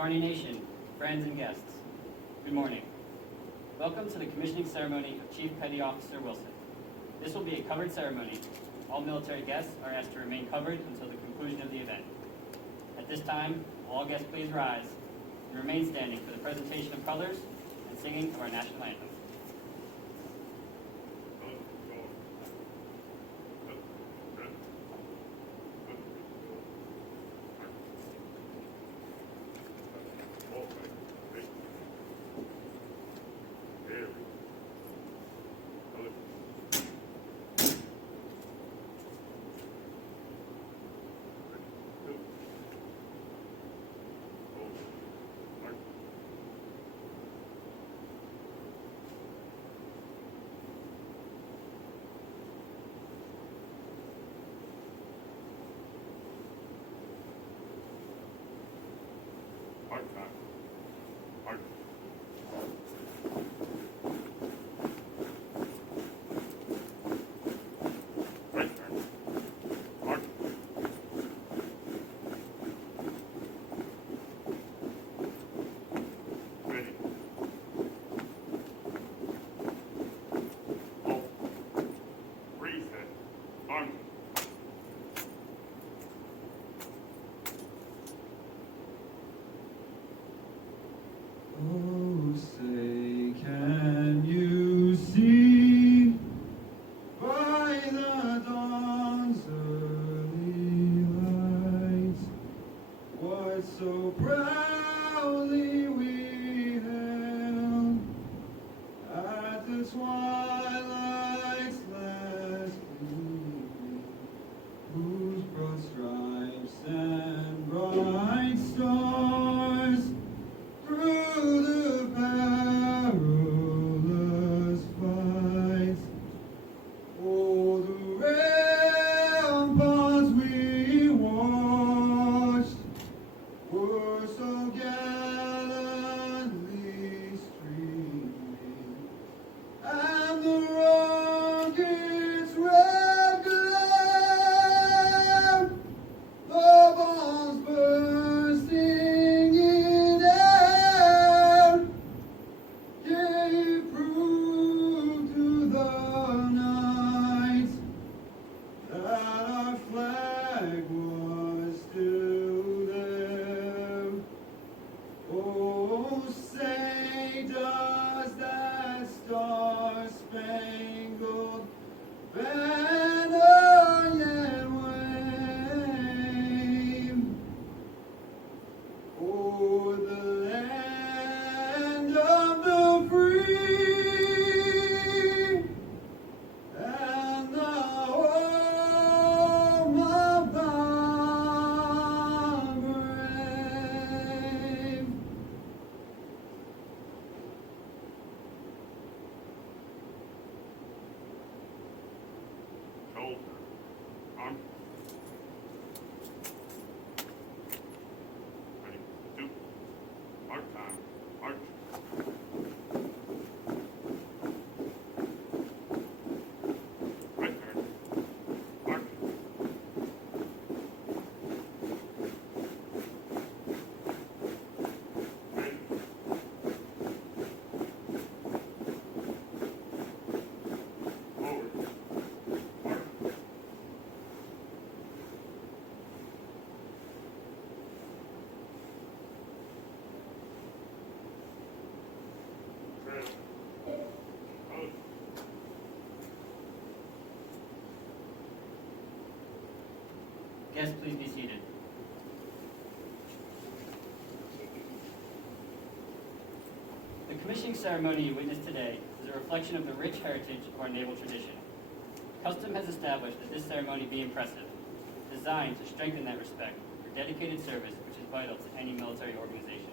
Kearney Nation, friends and guests, good morning. Welcome to the commissioning ceremony of Chief Petty Officer Wilson. This will be a covered ceremony. All military guests are asked to remain covered until the conclusion of the event. At this time, all guests please rise and remain standing for the presentation of colors and singing of our national anthem. Oh, say, can you see by the dawn's early light what so proudly we hailed at the twilight's last gleaming, whose broad stripes and bright stars through the perilous fight, oh, the ramparts we watched were so gallantly streaming, and the rocket's red glare, the bombs bursting in air, gave proof to the night that our flag was still there. Oh, say, does that star-spangled banner yet wave o'er the land of the free and the home of the brave? Shoulder, arm. Ready, two, mark time, march. Right turn, march. Ready. Forward, march. Ready. Out. Guests please be seated. The commissioning ceremony you witness today is a reflection of the rich heritage of our naval tradition. Custom has established that this ceremony be impressive, designed to strengthen that respect for dedicated service which is vital to any military organization.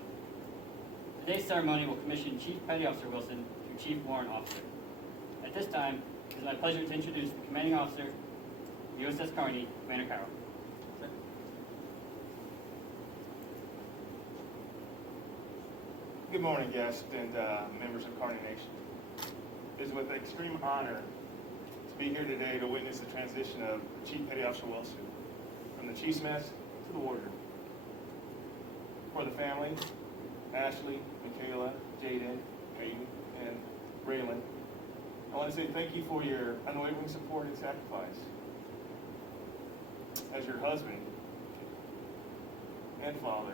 Today's ceremony will commission Chief Petty Officer Wilson to Chief Warrant Officer. At this time, it is my pleasure to introduce the Commanding Officer, USS Kearney, Commander Carroll. Sir. Good morning, guests and members of Kearney Nation. It is with extreme honor to be here today to witness the transition of Chief Petty Officer Wilson from the Chief's Mess to the Warrior. for the family, Ashley, Michaela, Jaden, Aiden, and Raylan. I want to say thank you for your unwavering support and sacrifice. As your husband and father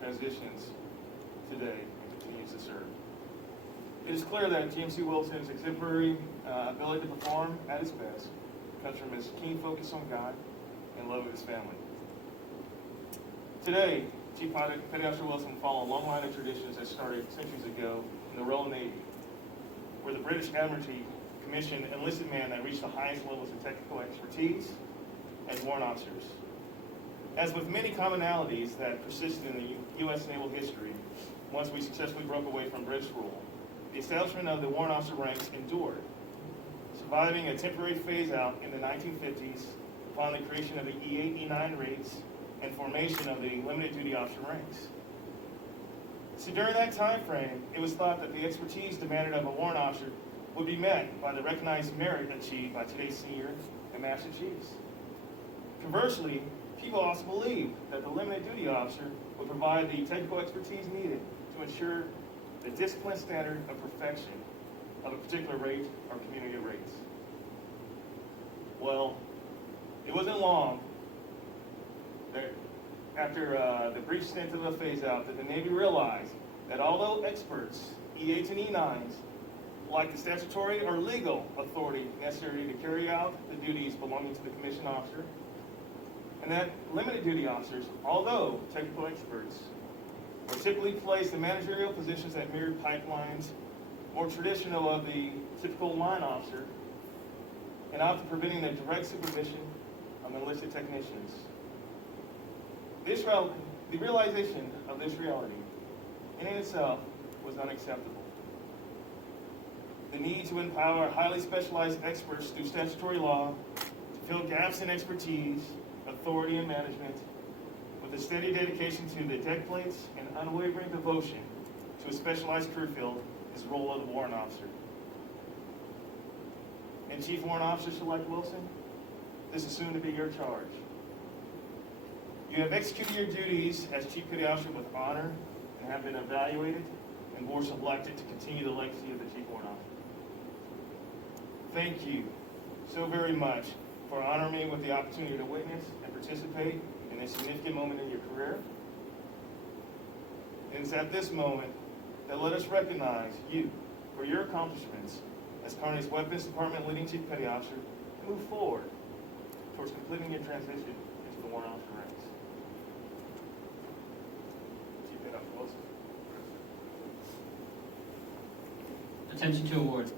transitions today and continues to serve. It is clear that GMC Wilson's exemplary ability to perform at his best comes from his keen focus on God and love of his family. Today, Chief Petty Officer Wilson will follow a long line of traditions that started centuries ago in the Royal Navy, where the British Admiralty commissioned enlisted men that reached the highest levels of technical expertise as warrant officers. As with many commonalities that persisted in the U.S. naval history, once we successfully broke away from British rule, the establishment of the warrant officer ranks endured, surviving a temporary phase-out in the 1950s upon the creation of the E8, E9 rates and formation of the limited duty officer ranks. So during that time frame, it was thought that the expertise demanded of a warrant officer would be met by the recognized merit achieved by today's senior and master chiefs. Conversely, people also believed that the limited duty officer would provide the technical expertise needed to ensure the discipline standard of perfection of a particular rate or community of rates. Well, it wasn't long after the brief stint of the phase-out that the Navy realized that although experts, E8s and E9s, lack the statutory or legal authority necessary to carry out the duties belonging to the commissioned officer, and that limited duty officers, although technical experts, were typically placed in managerial positions that mirrored pipelines, more traditional of the typical line officer, and often preventing the direct supervision of enlisted technicians. The realization of this reality, in itself, was unacceptable. The need to empower highly specialized experts through statutory law to fill gaps in expertise, authority, and management, with a steady dedication to the deck plates and unwavering devotion to a specialized career field is the role of the warrant officer. And Chief Warrant Officer-Select Wilson, this is soon to be your charge. You have executed your duties as Chief Petty Officer with honor and have been evaluated and board selected to continue the legacy of the Chief Warrant Officer. Thank you so very much for honoring me with the opportunity to witness and participate in a significant moment in your career. And it's at this moment that let us recognize you for your accomplishments as Kearney's Weapons Department leading Chief Petty Officer and move forward towards completing your transition into the warrant officer ranks. Chief Petty Officer Wilson. Attention to award.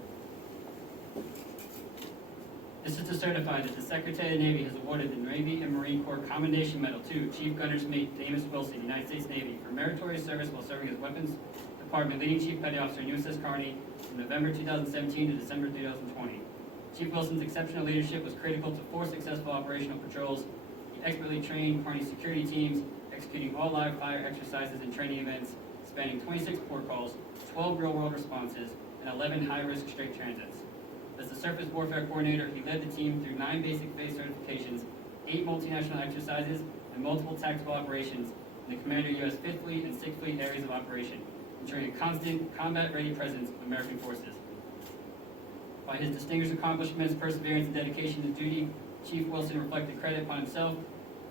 This is to certify that the Secretary of the Navy has awarded the Navy and Marine Corps Commendation Medal to Chief Gunner's Mate Davis Wilson, United States Navy, for meritorious service while serving as Weapons Department leading Chief Petty Officer in USS Kearney from November 2017 to December 2020. Chief Wilson's exceptional leadership was critical to 4 successful operational patrols. He expertly trained Kearney security teams, executing all live fire exercises and training events, spanning 26 port calls, 12 real-world responses, and 11 high-risk straight transits. As the surface warfare coordinator, he led the team through 9 basic phase certifications, 8 multinational exercises, and multiple tactical operations in the Commander U.S. 5th Fleet and 6th Fleet areas of operation, ensuring a constant, combat-ready presence of American forces. By his distinguished accomplishments, perseverance, and dedication to duty, Chief Wilson reflected credit upon himself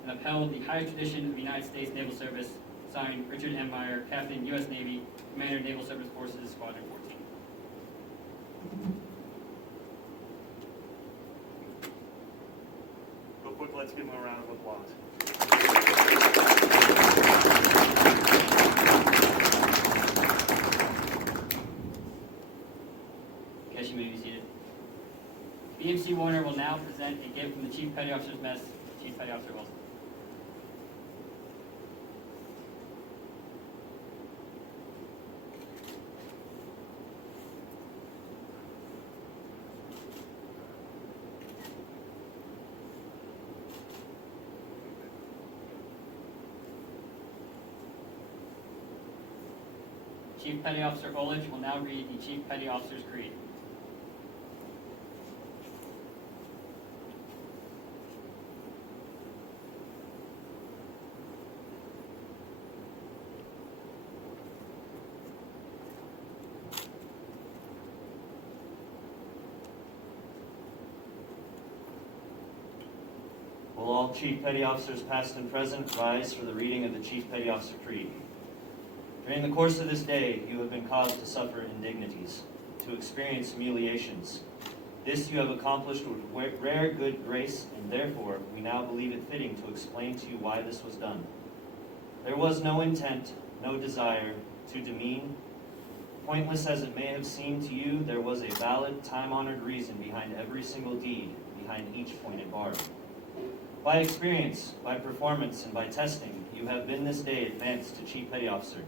and upheld the high tradition of the United States Naval Service. Signed, Richard M. Meyer, Captain, U.S. Navy, Commander, Naval Service Forces, Squadron 14. Real quick, let's give him a round of applause. Guess you may be seated. BMC Warner will now present a gift from the Chief Petty Officer's Mess, Chief Petty Officer Wilson. Chief Petty Officer Olich will now read the Chief Petty Officer's Creed. Will all Chief Petty Officers past and present rise for the reading of the Chief Petty Officer Creed. During the course of this day, you have been caused to suffer indignities, to experience humiliations. This you have accomplished with rare good grace, and therefore we now believe it fitting to explain to you why this was done. There was no intent, no desire to demean. Pointless as it may have seemed to you, there was a valid, time-honored reason behind every single deed, behind each pointed bar. By experience, by performance, and by testing, you have been this day advanced to Chief Petty Officer.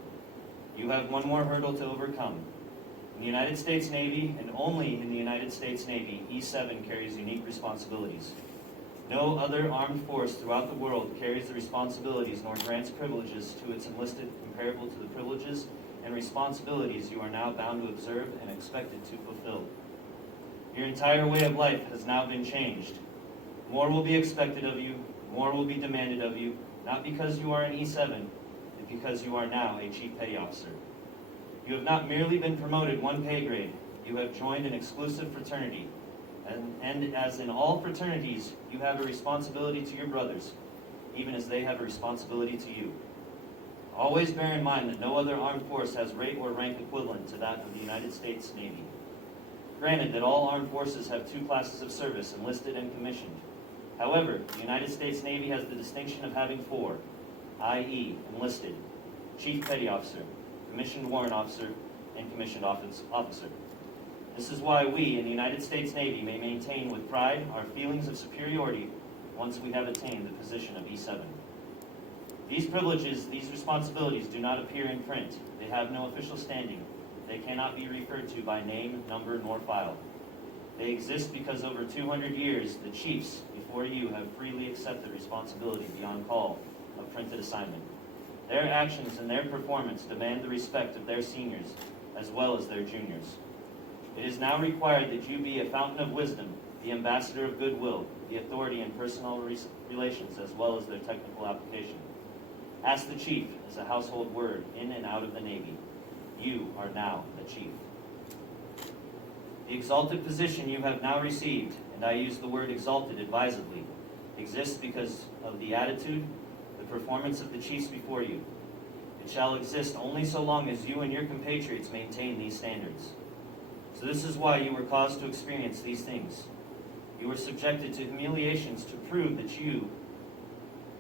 You have one more hurdle to overcome. In the United States Navy, and only in the United States Navy, E7 carries unique responsibilities. No other armed force throughout the world carries the responsibilities nor grants privileges to its enlisted comparable to the privileges and responsibilities you are now bound to observe and expected to fulfill. Your entire way of life has now been changed. More will be expected of you, more will be demanded of you, not because you are an E7, but because you are now a Chief Petty Officer. You have not merely been promoted one pay grade, you have joined an exclusive fraternity. And as in all fraternities, you have a responsibility to your brothers, even as they have a responsibility to you. Always bear in mind that no other armed force has rate or rank equivalent to that of the United States Navy. Granted that all armed forces have two classes of service, enlisted and commissioned. However, the United States Navy has the distinction of having four, i.e., enlisted, Chief Petty Officer, Commissioned Warrant Officer, and Commissioned Officer. This is why we in the United States Navy may maintain with pride our feelings of superiority once we have attained the position of E7. These privileges, these responsibilities do not appear in print. They have no official standing. They cannot be referred to by name, number, nor file. They exist because over 200 years, the chiefs before you have freely accepted responsibility beyond call of printed assignment. Their actions and their performance demand the respect of their seniors as well as their juniors. It is now required that you be a fountain of wisdom, the ambassador of goodwill, the authority in personal relations as well as their technical application. Ask the chief is a household word in and out of the Navy. You are now the chief. The exalted position you have now received, and I use the word exalted advisedly, exists because of the attitude, the performance of the chiefs before you. It shall exist only so long as you and your compatriots maintain these standards. So this is why you were caused to experience these things. You were subjected to humiliations to prove that you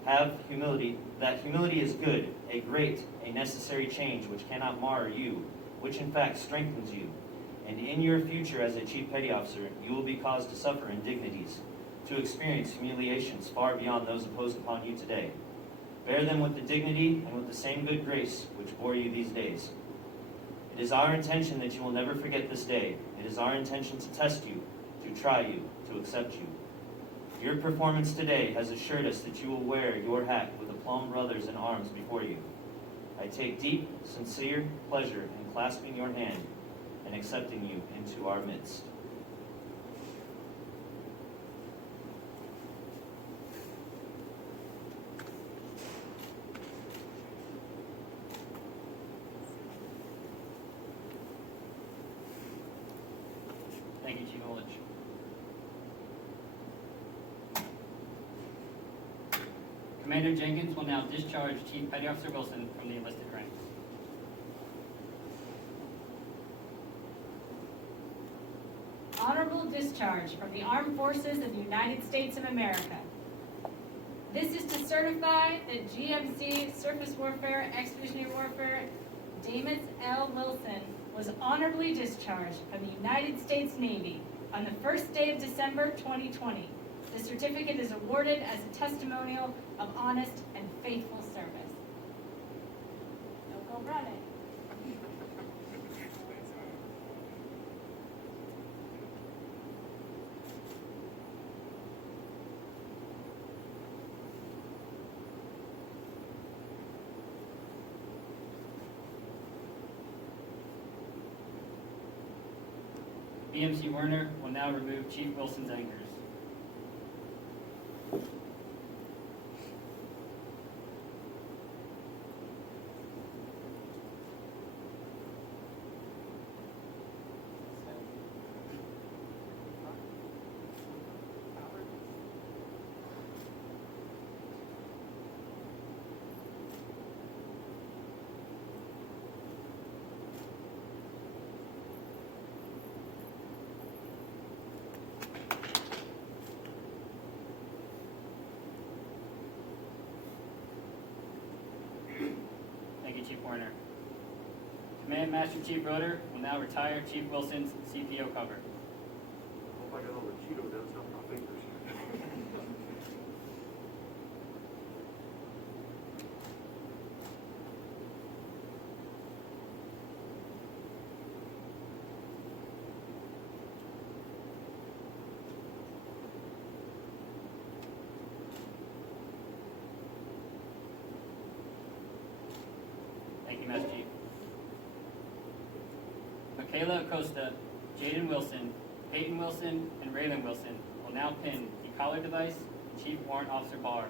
have humility, that humility is good, a great, a necessary change which cannot mar you, which in fact strengthens you. And in your future as a Chief Petty Officer, you will be caused to suffer indignities, to experience humiliations far beyond those imposed upon you today. Bear them with the dignity and with the same good grace which bore you these days. It is our intention that you will never forget this day. It is our intention to test you, to try you, to accept you. Your performance today has assured us that you will wear your hat with aplomb brothers in arms before you. I take deep, sincere pleasure in clasping your hand and accepting you into our midst. Thank you, Chief Olich. Commander Jenkins will now discharge Chief Petty Officer Wilson from the enlisted ranks. Honorable discharge from the Armed Forces of the United States of America. This is to certify that GMC Surface Warfare Expeditionary Warfare Damus L. Wilson was honorably discharged from the United States Navy on the first day of December 2020. The certificate is awarded as a testimonial of honest and faithful service. Don't go running. BMC Werner will now remove Chief Wilson's anchors. Lieutenant Master Chief Roeder will now retire Chief Wilson's CPO cover. Hope I got all the Cheeto dust off my fingers. Thank you, Master Chief. Michaela Acosta, Jaden Wilson, Peyton Wilson, and Raylan Wilson will now pin the collar device and Chief Warrant Officer bar.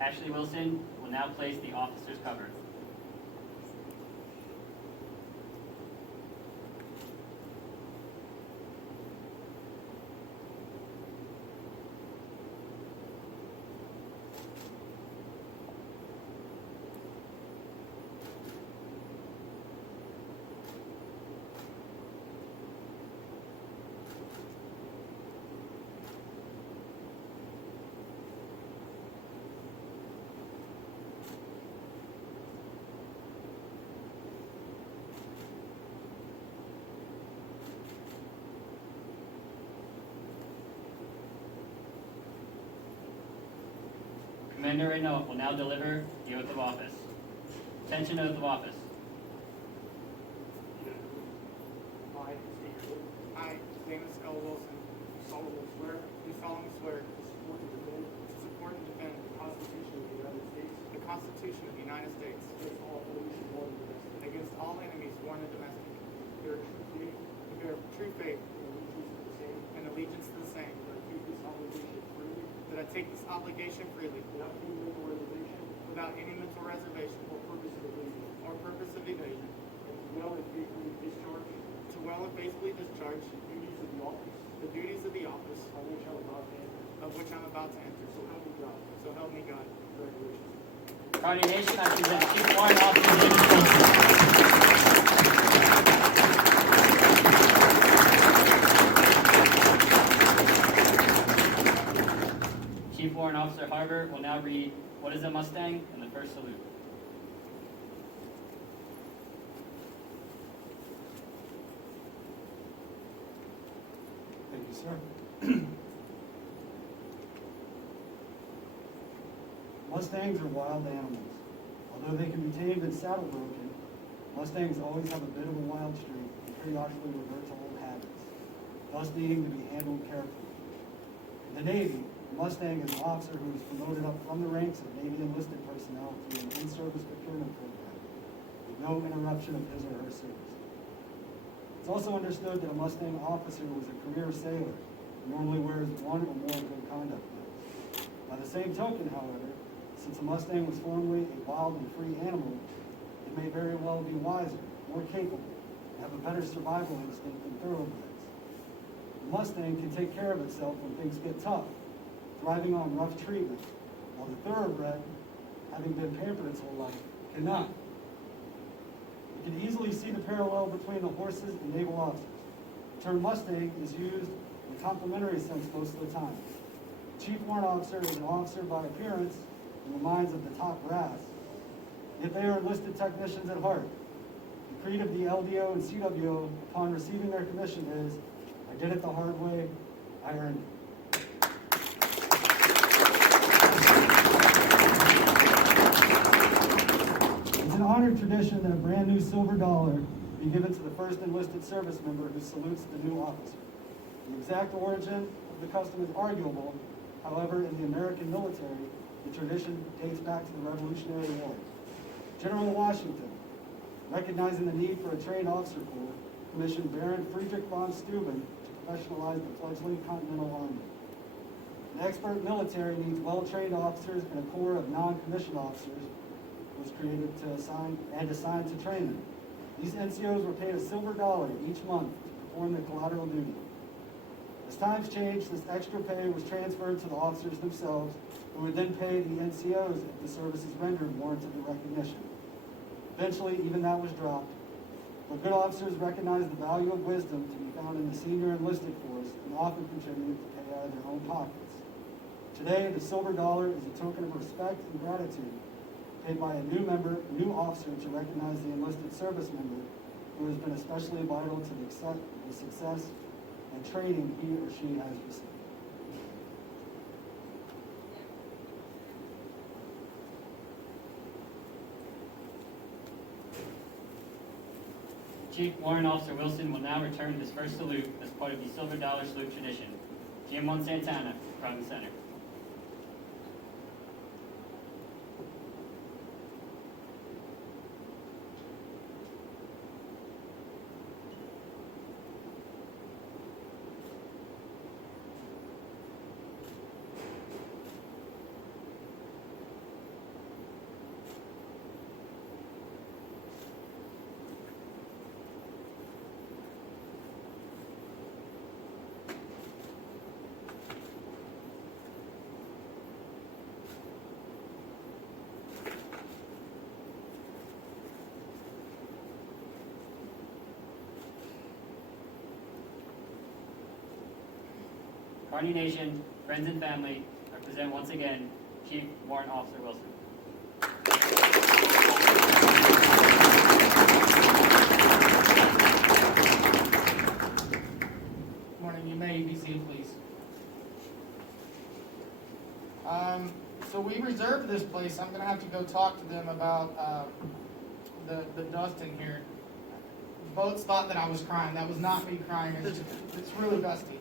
Ashley Wilson will now place the officer's cover. Commander Renault will now deliver the oath of office. Attention, oath of office. I, James L. Wilson, solemnly swear, do solemnly swear to support and defend the Constitution of the United States against all enemies, foreign and domestic, bear true faith and allegiance to the same, that I take this obligation freely without any mental reservation or purpose of evasion, to well and faithfully discharge the duties of the office of which I'm about to enter. So help me God. Congratulations. Friday Nation, I present Chief Warrant Officer David Wilson. Chief Warrant Officer Harbour will now read "What is a Mustang?" and the first salute. Thank you, sir. Mustangs are wild animals. Although they can be tamed and saddle broken, Mustangs always have a bit of a wild streak and periodically revert to old habits, thus needing to be handled carefully. In the Navy, a Mustang is an officer who is promoted up from the ranks of Navy enlisted personnel through an in-service procurement program with no interruption of his or her service. It's also understood that a Mustang officer was a career sailor who normally wears one or more good conduct medals. By the same token, however, since a Mustang was formerly a wild and free animal, it may very well be wiser, more capable, and have a better survival instinct than thoroughbreds. The Mustang can take care of itself when things get tough, thriving on rough treatment, while the thoroughbred, having been pampered its whole life, cannot. You can easily see the parallel between the horses and naval officers. The term Mustang is used in a complimentary sense most of the time. Chief Warrant Officer is an officer by appearance in the minds of the top brass, yet they are enlisted technicians at heart. The creed of the LDO and CWO upon receiving their commission is, "I did it the hard way, I earned it." It's an honored tradition that a brand new silver dollar be given to the first enlisted service member who salutes the new officer. The exact origin of the custom is arguable. However, in the American military, the tradition dates back to the Revolutionary War. General Washington, Recognizing the need for a trained officer corps, commissioned Baron Friedrich von Steuben to professionalize the fledgling Continental Army. An expert military needs well-trained officers, and a corps of non-commissioned officers was created to assign to train them. These NCOs were paid a silver dollar each month to perform their collateral duty. As times changed, this extra pay was transferred to the officers themselves, who would then pay the NCOs if the services rendered warranted the recognition. Eventually, even that was dropped, but good officers recognized the value of wisdom to be found in the senior enlisted force and often contributed to pay out of their own pockets. Today, the silver dollar is a token of respect and gratitude paid by a new officer to recognize the enlisted service member who has been especially vital to the success and training he or she has received. Chief Warrant Officer Wilson will now return his first salute as part of the Silver Dollar Salute tradition. GM1 Santana, front and center. Kearney Nation, friends and family, I present once again Chief Warrant Officer Wilson. Morning, you may be seated, please. So we reserved this place. I'm gonna have to go talk to them about the dust in here. Boats thought that I was crying. That was not me crying. It's really dusty.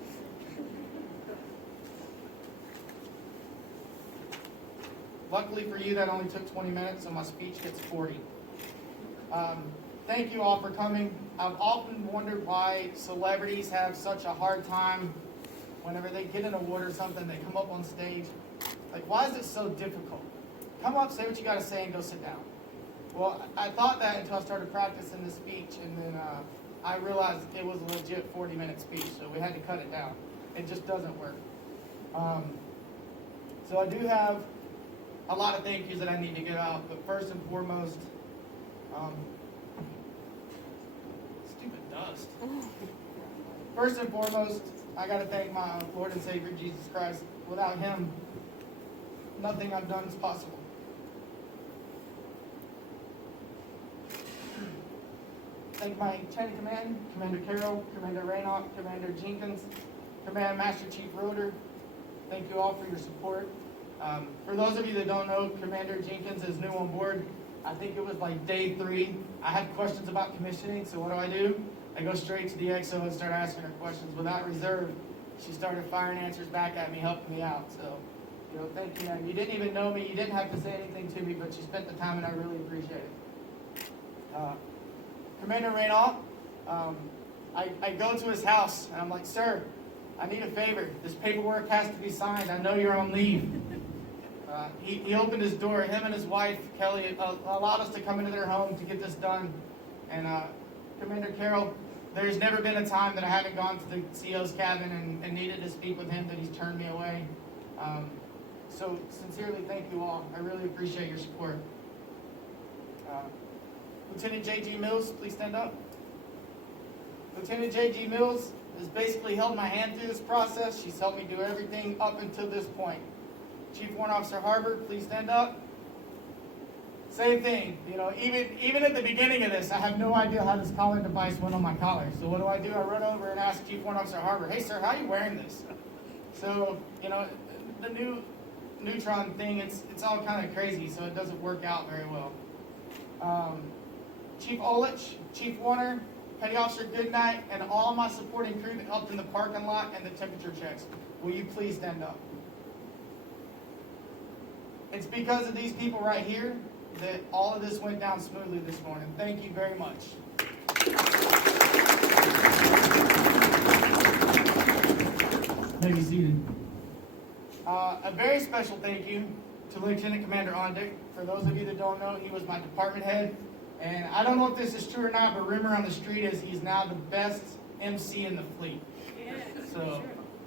Luckily for you, that only took 20 minutes, so my speech gets 40. Thank you all for coming. I've often wondered why celebrities have such a hard time whenever they get an award or something, they come up on stage. Like, why is it so difficult? Come up, say what you got to say, and go sit down. Well, I thought that until I started practicing the speech, and then I realized it was a legit 40-minute speech, so we had to cut it down. It just doesn't work. So I do have a lot of thank yous that I need to get out, but first and foremost, stupid dust. First and foremost, I got to thank my Lord and Savior Jesus Christ. Without Him, nothing I've done is possible. Thank my chain of command, Commander Carroll, Commander Raynoff, Commander Jenkins, Command Master Chief Roeder. Thank you all for your support. For those of you that don't know, Commander Jenkins is new on board. I think it was like day 3. I had questions about commissioning, so what do? I go straight to the XO and start asking her questions without reserve. She started firing answers back at me, helping me out. So, thank you, man. You didn't even know me. You didn't have to say anything to me, but you spent the time, and I really appreciate it. Commander Raynoff, I go to his house, and I'm like, sir, I need a favor. This paperwork has to be signed. I know you're on leave. He opened his door. Him and his wife, Kelly, allowed us to come into their home to get this done. And Commander Carroll, there's never been a time that I haven't gone to the CO's cabin and needed to speak with him that he's turned me away. So sincerely, thank you all. I really appreciate your support. Lieutenant J.G. Mills, please stand up. Lieutenant J.G. Mills has basically held my hand through this process. She's helped me do everything up until this point. Chief Warrant Officer Harbor, please stand up. Same thing, even at the beginning of this, I have no idea how this collar device went on my collar. So what do? I run over and ask Chief Warrant Officer Harbor, hey sir, how are you wearing this? So, the new Neutron thing, it's all kind of crazy, so it doesn't work out very well. Chief Olich, Chief Warner, Petty Officer Goodnight, and all my supporting crew that helped in the parking lot and the temperature checks, will you please stand up? It's because of these people right here that all of this went down smoothly this morning. Thank you very much. May be seated. A very special thank you to Lieutenant Commander Ondick. For those of you that don't know, he was my department head. And I don't know if this is true or not, but rumor on the street is he's now the best MC in the fleet. Yeah, So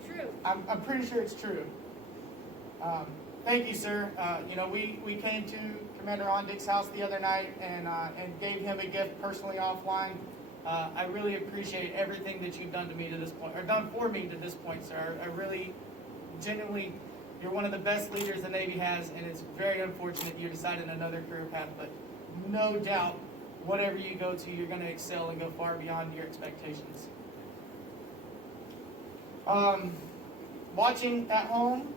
true. I'm pretty sure it's true. Thank you, sir. We came to Commander Ondick's house the other night and gave him a gift personally offline. I really appreciate everything that you've done to me to this point, or done for me to this point, sir. I really, genuinely, you're one of the best leaders the Navy has, and it's very unfortunate you decided another career path, but no doubt, whatever you go to, you're going to excel and go far beyond your expectations. Watching at home,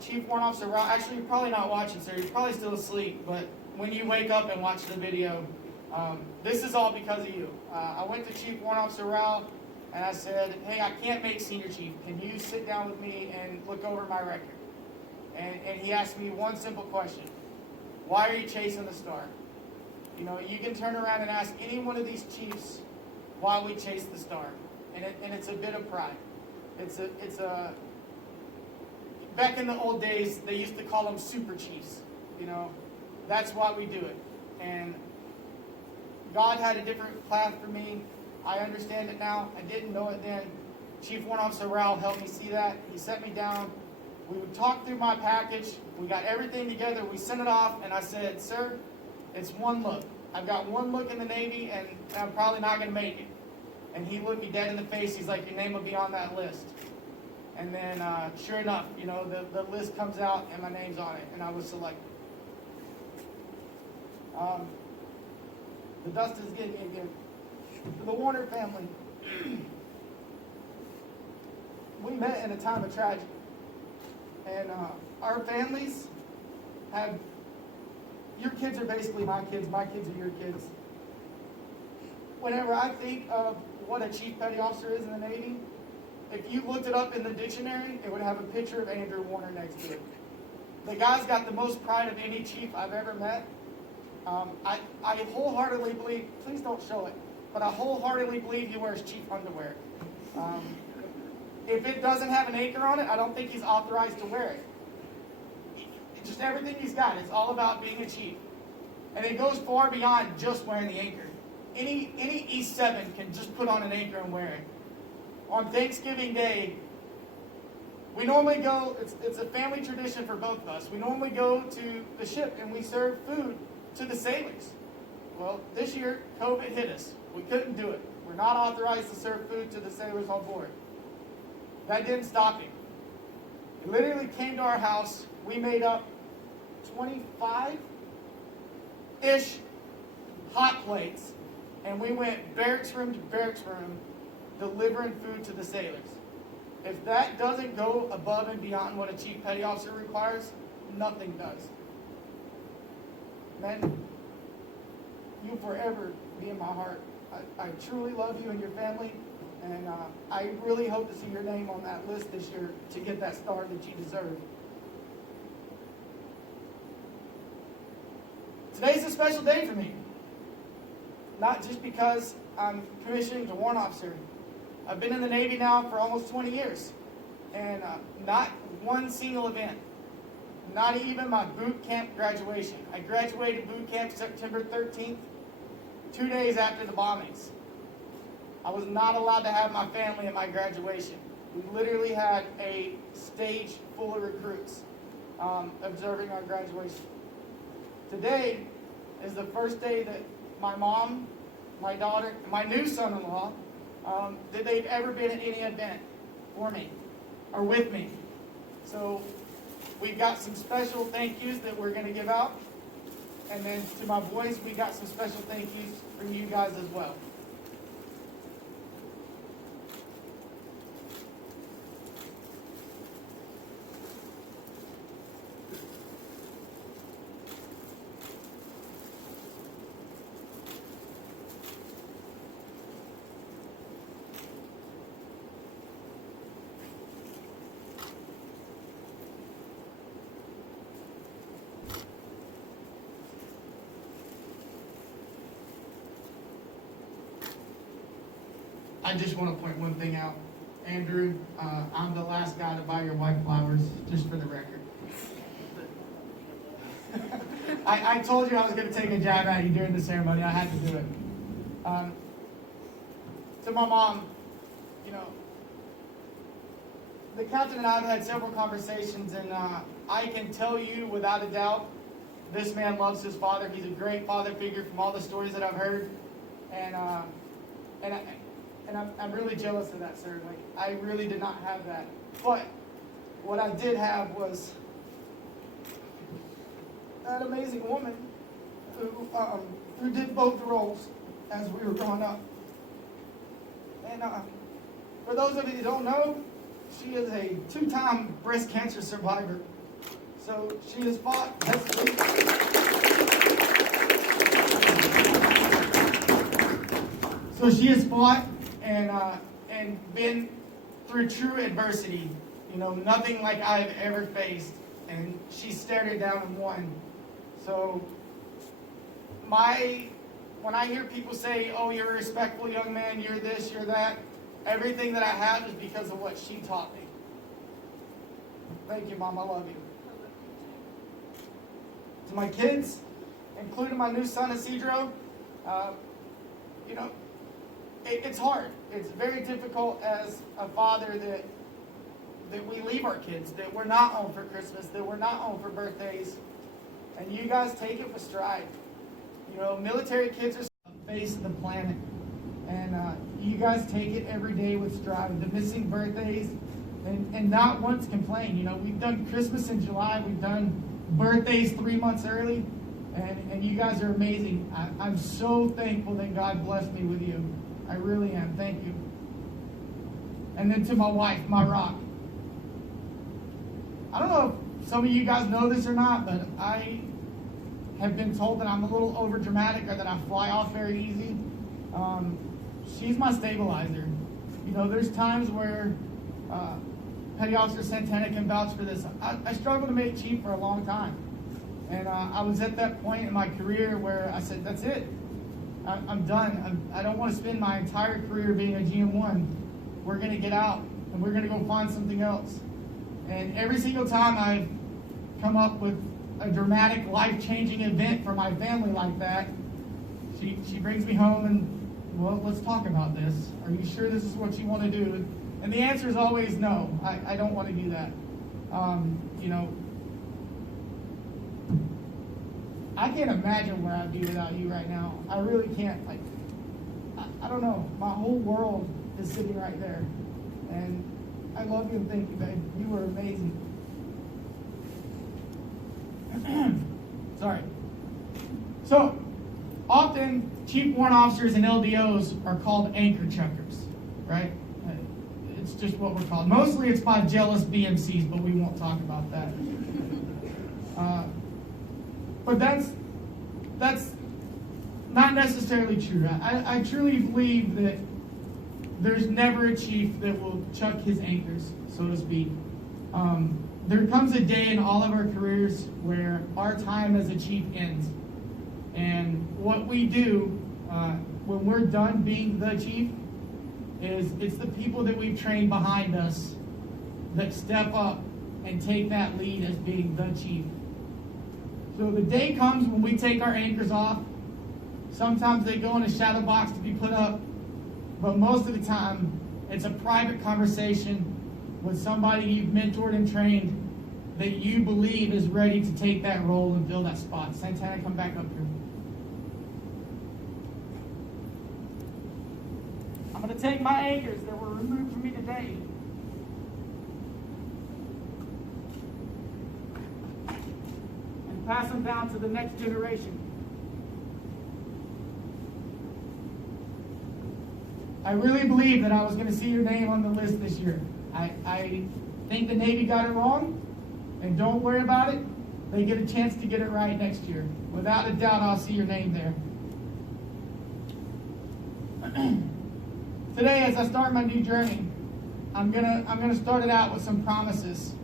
Chief Warrant Officer Rao, actually you're probably not watching, sir, you're probably still asleep, but when you wake up and watch the video, this is all because of you. I went to Chief Warrant Officer Rao and I said, hey, I can't make Senior Chief. Can you sit down with me and look over my record? And he asked me one simple question. Why are you chasing the star? You know, you can turn around and ask any one of these chiefs why we chase the star. And it's a bit of pride. It's a back in the old days, they used to call them super chiefs. You know, that's why we do it. And God had a different path for me. I understand it now. I didn't know it then. Chief Warrant Officer Rao helped me see that. He set me down. We would talk through my package. We got everything together. We sent it off, and I said, sir, it's one look. I've got one look in the Navy, and I'm probably not going to make it. And he looked me dead in the face. He's like, your name will be on that list. And then, sure enough, you know, the list comes out, and my name's on it, and I was selected. The dust is getting me again. For the Warner family, we met in a time of tragedy. And our families have, your kids are basically my kids are your kids. Whenever I think of what a Chief Petty Officer is in the Navy, if you looked it up in the dictionary, it would have a picture of Andrew Warner next to it. The guy's got the most pride of any chief I've ever met. I wholeheartedly believe, please don't show it, but I wholeheartedly believe he wears chief underwear. If it doesn't have an anchor on it, I don't think he's authorized to wear it. Just everything he's got, it's all about being a chief. And it goes far beyond just wearing the anchor. Any E7 can just put on an anchor and wear it. On Thanksgiving Day, we normally go, it's a family tradition for both of us, we normally go to the ship and we serve food to the sailors. Well, this year, COVID hit us. We couldn't do it. We're not authorized to serve food to the sailors on board. That didn't stop him. He literally came to our house. We made up 25-ish hot plates, and we went barracks room to barracks room delivering food to the sailors. If that doesn't go above and beyond what a Chief Petty Officer requires, nothing does. Men, you'll forever be in my heart. I truly love you and your family, and I really hope to see your name on that list this year to get that star that you deserve. Today's a special day for me. Not just because I'm commissioning to warrant officer. I've been in the Navy now for almost 20 years, and not one single event. Not even my boot camp graduation. I graduated boot camp September 13th, 2 days after the bombings. I was not allowed to have my family at my graduation. We literally had a stage full of recruits observing our graduation. Today is the first day that my mom, my daughter, and my new son-in-law, that they've ever been at any event for me or with me. So we've got some special thank yous that we're going to give out. And then to my boys, we got some special thank yous from you guys as well. I just want to point one thing out. Andrew, I'm the last guy to buy your wife flowers, just for the record. I told you I was going to take a jab at you during the ceremony. I had to do it. To my mom, you know, the captain and I have had several conversations, and I can tell you without a doubt, this man loves his father. He's a great father figure from all the stories that I've heard, and I'm really jealous of that, sir. Like, I really did not have that, but what I did have was that amazing woman who did both roles as we were growing up. And for those of you who don't know, she is a 2-time breast cancer survivor. So she has fought. So she has fought and been through true adversity. You know, nothing like I've ever faced, and she stared it down and won. So when I hear people say, "Oh, you're a respectful young man, you're this, you're that," everything that I have is because of what she taught me. Thank you, Mom. I love you. To my kids, including my new son, Isidro, you know, it's hard. It's very difficult as a father that we leave our kids, that we're not home for Christmas, that we're not home for birthdays. And you guys take it with stride. You know, military kids are the face of the planet. And you guys take it every day with stride. The missing birthdays, and not once complain. You know, we've done Christmas in July. We've done birthdays 3 months early. And you guys are amazing. I'm so thankful that God blessed me with you. I really am. Thank you. And then to my wife, my rock. I don't know if some of you guys know this or not, but I have been told that I'm a little over dramatic or that I fly off very easy. She's my stabilizer. You know, there's times where Petty Officer Santana can vouch for this. I struggled to make chief for a long time. And I was at that point in my career where I said, that's it. I'm done. I don't want to spend my entire career being a GM1. We're going to get out, and we're going to go find something else. And every single time I've come up with a dramatic, life-changing event for my family like that, she brings me home and, well, let's talk about this. Are you sure this is what you want to do? And the answer is always no. I don't want to do that. You know, I can't imagine where I'd be without you right now. I really can't. Like, I don't know. My whole world is sitting right there. And I love you and thank you, babe. You were amazing. Sorry. So, often, chief warrant officers and LDOs are called anchor chuckers, right? It's just what we're called. Mostly it's by jealous BMCs, but we won't talk about that. But that's not necessarily true. I truly believe that there's never a chief that will chuck his anchors, so to speak. There comes a day in all of our careers where our time as a chief ends. And what we do when we're done being the chief is it's the people that we've trained behind us that step up and take that lead as being the chief. So the day comes when we take our anchors off. Sometimes they go in a shadow box to be put up, but most of the time it's a private conversation with somebody you've mentored and trained that you believe is ready to take that role and fill that spot. Santana, come back up here. I'm going to take my anchors that were removed from me today and pass them down to the next generation. I really believe that I was going to see your name on the list this year. I think the Navy got it wrong, and don't worry about it. They get a chance to get it right next year. Without a doubt, I'll see your name there. Today, as I start my new journey, I'm gonna start it out with some promises.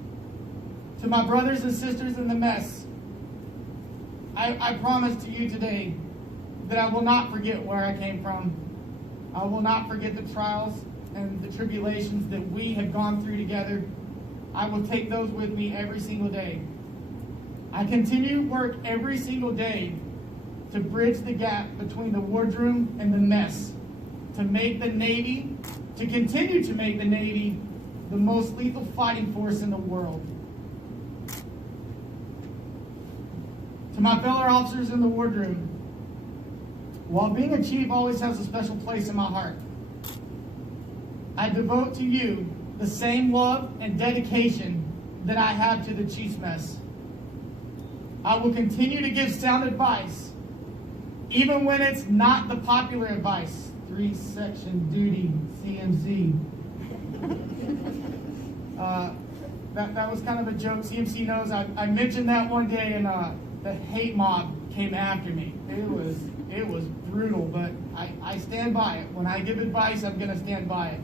To my brothers and sisters in the mess, I promise to you today that I will not forget where I came from. I will not forget the trials and the tribulations that we have gone through together. I will take those with me every single day. I continue to work every single day to bridge the gap between the wardroom and the mess, to make the Navy, to continue to make the Navy the most lethal fighting force in the world. To my fellow officers in the wardroom, while being a chief always has a special place in my heart, I devote to you the same love and dedication that I have to the chief's mess. I will continue to give sound advice, even when it's not the popular advice. 3-section duty, CMC. That was kind of a joke. CMC knows I mentioned that one day, and the hate mob came after me. It was brutal, but I stand by it. When I give advice, I'm going to stand by it.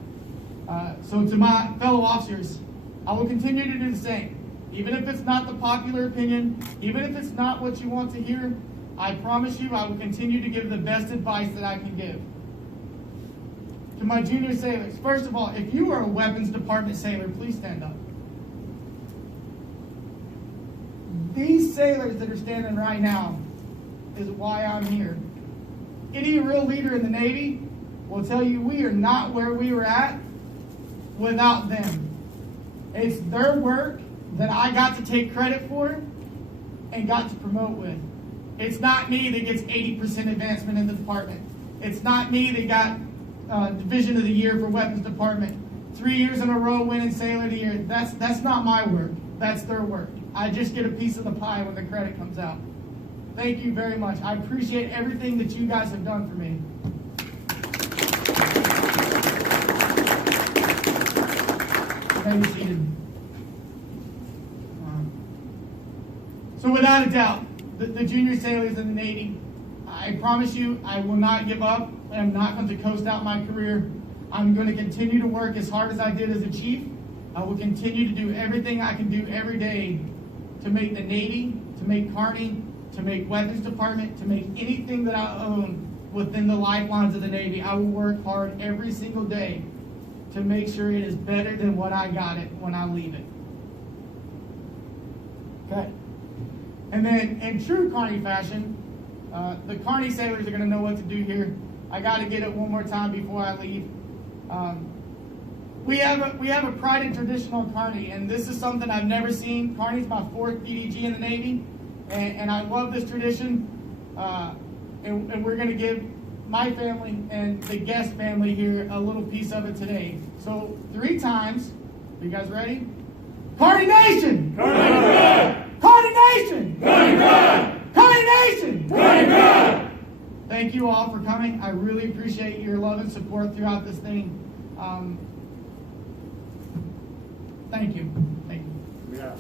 So to my fellow officers, I will continue to do the same. Even if it's not the popular opinion, even if it's not what you want to hear, I promise you I will continue to give the best advice that I can give. To my junior sailors, first of all, if you are a weapons department sailor, please stand up. These sailors that are standing right now is why I'm here. Any real leader in the Navy will tell you we are not where we were at without them. It's their work that I got to take credit for and got to promote with. It's not me that gets 80% advancement in the department. It's not me that got Division of the Year for Weapons Department. 3 years in a row winning Sailor of the Year. That's not my work. That's their work. I just get a piece of the pie when the credit comes out. Thank you very much. I appreciate everything that you guys have done for me. Stay seated. So without a doubt, the junior sailors in the Navy, I promise you I will not give up. I'm not going to coast out my career. I'm going to continue to work as hard as I did as a chief. I will continue to do everything I can do every day to make the Navy, to make Kearney, to make Weapons Department, to make anything that I own within the lifelines of the Navy. I will work hard every single day to make sure it is better than what I got it when I leave it. Okay. And then in true Kearney fashion, the Kearney sailors are going to know what to do here. I got to get it one more time before I leave. We have a pride and tradition on Kearney, and this is something I've never seen. Kearney's my 4th PDG in the Navy, and I love this tradition. And we're going to give my family and the guest family here a little piece of it today. So 3 times. Are you guys ready? Kearney Nation! Kearney Pride! Kearney Nation! Kearney Pride! Kearney Nation! Kearney Pride! Thank you all for coming. I really appreciate your love and support throughout this thing. Thank you. Thank you. Yeah.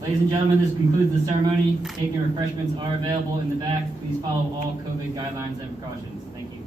Ladies and gentlemen, this concludes the ceremony. Cake and refreshments are available in the back. Please follow all COVID guidelines and precautions. Thank you.